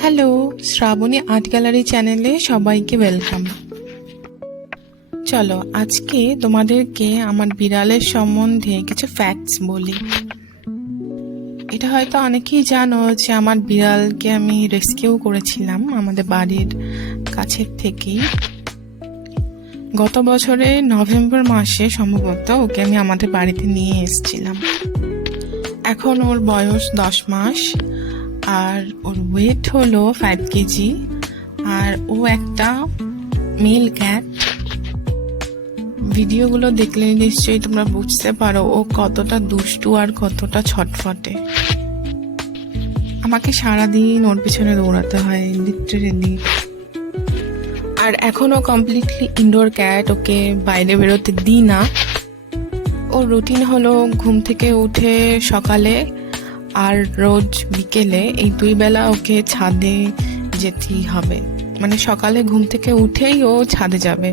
Hello, Shrabani art gallery চ্যানেলে সবাইকে welcome. চলো আজকে তোমাদেরকে আমার বিড়ালের সম্বন্ধে কিছু ফ্যাক্টস বলি। এটা হয়তো অনেকেই জানো যে আমার বিড়ালকে আমি রেস্কিউ করেছিলাম আমাদের বাড়ির কাছের থেকেই। গত বছরে নভেম্বর মাসে সম্ভবত ওকে আমি আমাদের বাড়িতে নিয়ে এসেছিলাম। এখন ওর বয়স 10 মাস আর ওর ওয়েট হলো 5 কেজি। আর ও একটা মেল ক্যাট। ভিডিওগুলো দেখলে নিশ্চয়ই তোমরা বুঝতে পারো ও কতটা দুষ্টু আর কতটা ছটফটে। আমাকে সারাদিন ওর পিছনে দৌড়াতে হয় লিটারেলি। আর এখনো কমপ্লিটলি ইনডোর ক্যাট, ওকে বাইরে বেরোতে দিই না। ওর রুটিন হলো ঘুম থেকে উঠে সকালে আর রোজ বিকেলে এই 2 বেলা ওকে ছাদে যেতেই হবে। মানে সকালে ঘুম থেকে উঠেই ও ছাদে যাবে,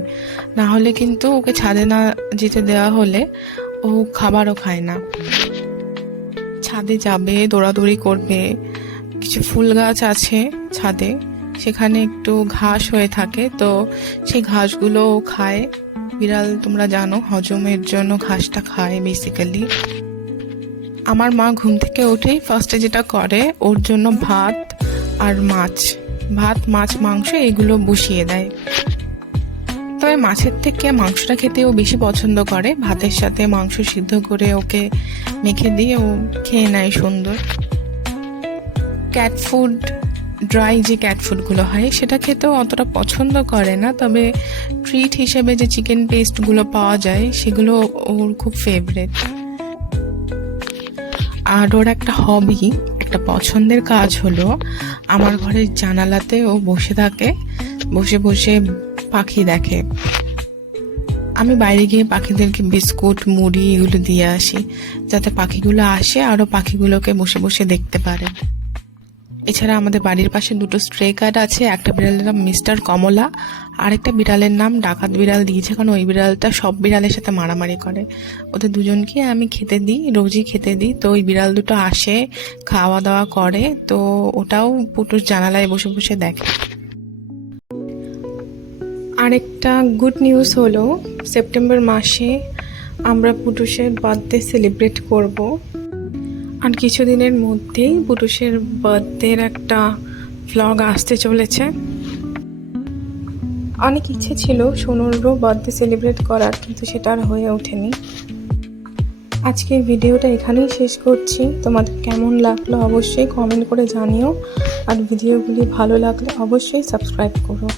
না হলে কিন্তু ওকে ছাদে না যেতে দেওয়া হলে ও খাবারও খায় না। ছাদে যাবে, দৌড়াদৌড়ি করবে। কিছু ফুল গাছ আছে ছাদে, সেখানে একটু ঘাস হয়ে থাকে, তো সেই ঘাসগুলো ও খায়। বিড়াল তোমরা জানো হজমের জন্য ঘাসটা খায় বেসিক্যালি। আমার মা ঘুম থেকে উঠেই ফার্স্টে যেটা করে ওর জন্য ভাত, মাছ, মাংস এগুলো বসিয়ে দেয়। তবে মাছের থেকে মাংসটা খেতে ও বেশি পছন্দ করে। ভাতের সাথে মাংস সিদ্ধ করে ওকে মেখে দিয়ে ও খেয়ে নেয় সুন্দর। ক্যাট ফুড, ড্রাই যে ক্যাট ফুডগুলো হয় সেটা খেতেও অতটা পছন্দ করে না, তবে ট্রিট হিসেবে যে চিকেন পেস্টগুলো পাওয়া যায় সেগুলো ওর খুব ফেভারিট। আর ওর একটা হবি, একটা পছন্দের কাজ হলো আমার ঘরের জানালাতে ও বসে থাকে, বসে বসে পাখি দেখে। আমি বাইরে গিয়ে পাখিদেরকে বিস্কুট, মুড়ি এগুলো দিয়ে আসি, যাতে পাখিগুলো আসে আরও পাখিগুলোকে বসে বসে দেখতে পারে। এছাড়া আমাদের বাড়ির পাশে 2টো স্ট্রে ক্যাট আছে। একটা বিড়ালের নাম মিস্টার কমলা, আর একটা বিড়ালের নাম ডাকাত বিড়াল দিয়েছে, কারণ ওই বিড়ালটা সব বিড়ালের সাথে মারামারি করে। ওদের দুজনকে আমি খেতে দিই, রোজই খেতে দিই। তো ওই বিড়াল দুটো আসে, খাওয়া দাওয়া করে, তো ওটাও পুটুস জানালায় বসে বসে দেখে। আরেকটা গুড নিউজ হলো সেপ্টেম্বর মাসে আমরা পুটুসের বার্থডে সেলিব্রেট করব। আর কিছুদিনের মধ্যেই পুটুসের বার্থডের একটা ভ্লগ আসতে চলেছে। অনেক ইচ্ছে ছিল সোনুরও বার্থডে সেলিব্রেট করার, কিন্তু সেটা আর হয়ে ওঠেনি। আজকের ভিডিওটা এখানেই শেষ করছি। তোমাদের কেমন লাগলো অবশ্যই কমেন্ট করে জানিও, আর ভিডিওগুলি ভালো লাগলে অবশ্যই সাবস্ক্রাইব করো।